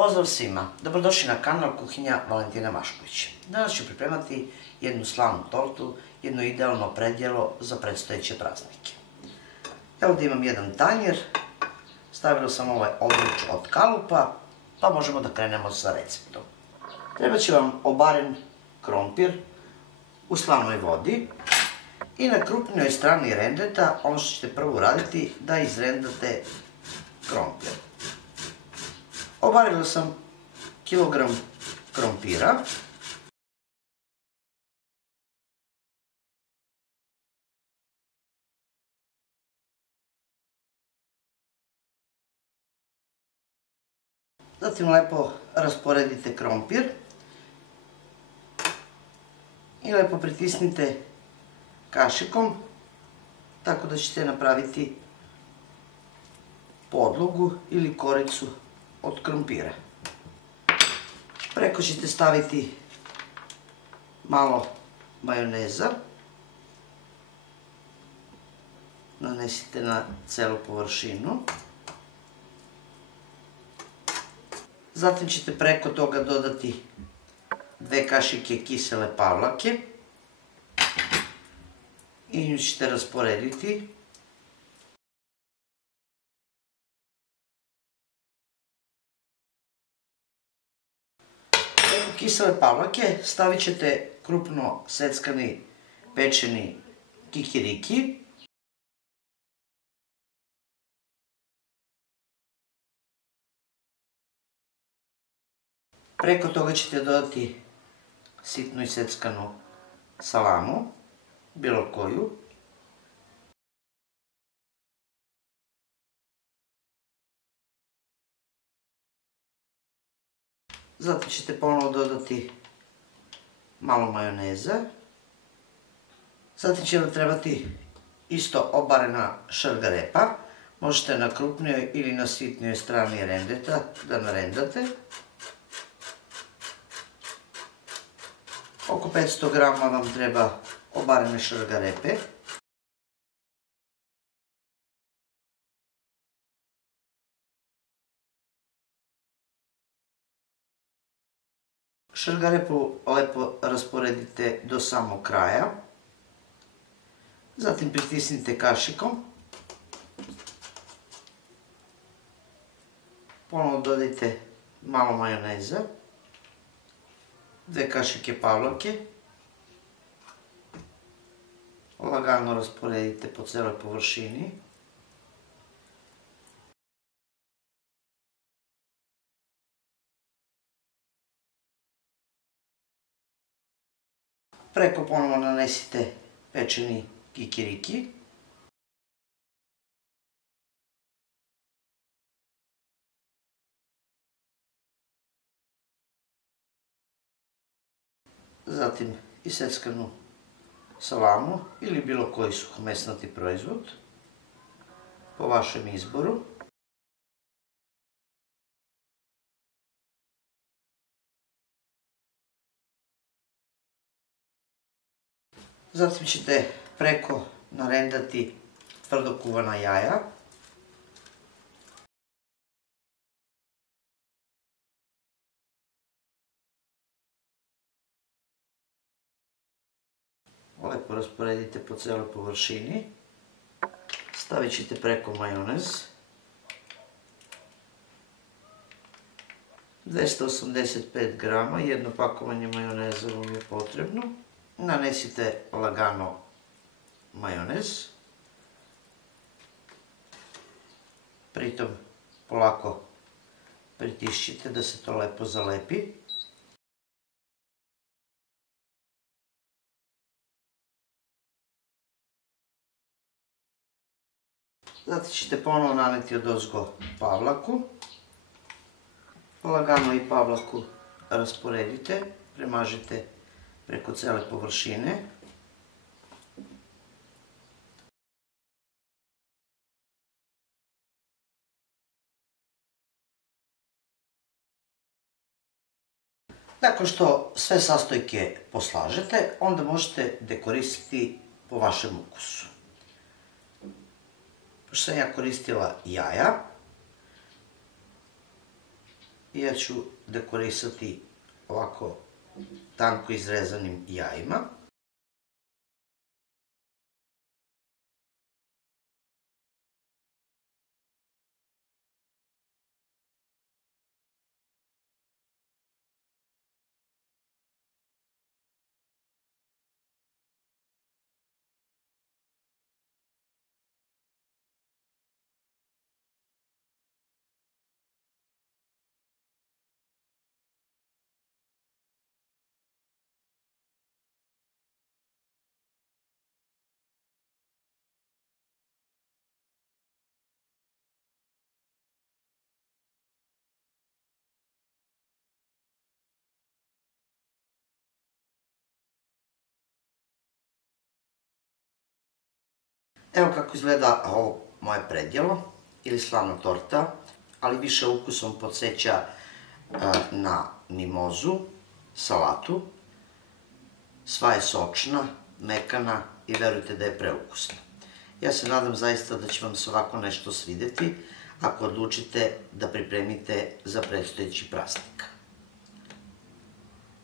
Pozdrav svima, dobrodošli na kanal Kuhinja Valentina Mašković. Danas ću pripremati jednu slavnu tortu, jedno idealno predjelo za predstojeće praznike. Evo da imam jedan tanjer, stavila sam ovaj obruč od kalupa, pa možemo da krenemo sa receptom. Treba će vam obaren krompir u slanoj vodi i na krupnijoj strani rendeta ono što ćete prvo uraditi da izrendate krompir. Obarila sam kilogram krompira. Zatim lepo rasporedite krompir i lepo pritisnite kašikom tako da ćete napraviti podlogu ili koricu od krompira. Preko ćete staviti malo majoneza. Nanesite na celu površinu. Zatim ćete preko toga dodati 2 kašike kisele pavlake i nju ćete rasporediti. Preko kisele pavlake stavit ćete krupno seckani pečeni kikiriki. Preko toga ćete dodati sitno iseckanu salamu, bilo koju. Zatim ćete ponovo dodati malo majoneza. Zatim će vam trebati isto obarena šargarepa. Možete na krupnijoj ili na sitnijoj strani rendeta da narendate. Oko 500 grama vam treba obarene šargarepe. Šargarepu lepo rasporedite do samog kraja. Zatim pritisnite kašikom. Ponovo dodajte malo majoneza. 2 kašike pavlake. Lagano rasporedite po celoj površini. Preko ponovo nanesite pečeni kikiriki. Zatim iseckanu salamu ili bilo koji suhomesnati proizvod po vašem izboru. Zatim ćete preko narendati tvrdo kuvana jaja. Lepo rasporedite po celoj površini. Stavit ćete preko majonez. 285 grama, jedno pakovanje majoneza vam je potrebno. Nanesite lagano majonez. Pritom polako pritišćite da se to lepo zalepi. Zatim ćete ponovo naneti odozgo pavlaku. Lagano i pavlaku rasporedite, premažite preko cele površine. Nakon što sve sastojke poslažete, onda možete dekorisati po vašem ukusu. Pošto sam ja koristila jaja, I ja ću dekorisati ovako tanko izrezanim jajima. Evo kako izgleda ovo moje predjelo ili slavna torta, ali više ukusom podsjeća na mimozu, salatu. Sva je sočna, mekana i verujte da je preukusna. Ja se nadam zaista da će vam se ovako nešto svideti ako odlučite da pripremite za predstojeći praznik.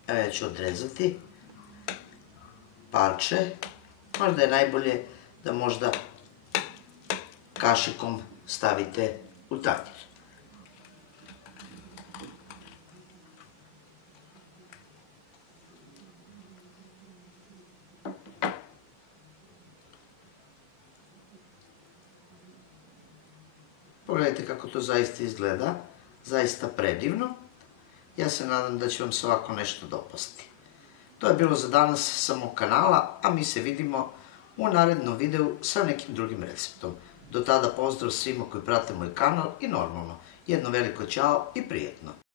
Evo ja ću odrezati parče. Možda je najbolje da možda kašikom stavite u tanjir. Pogledajte kako to zaista izgleda, zaista predivno. Ja se nadam da će vam se ovako nešto dopasti. To je bilo za danas sa mog kanala, a mi se vidimo u narednom videu sa nekim drugim receptom. Do tada pozdrav svima koji prate moj kanal i normalno, jedno veliko ćao i prijetno!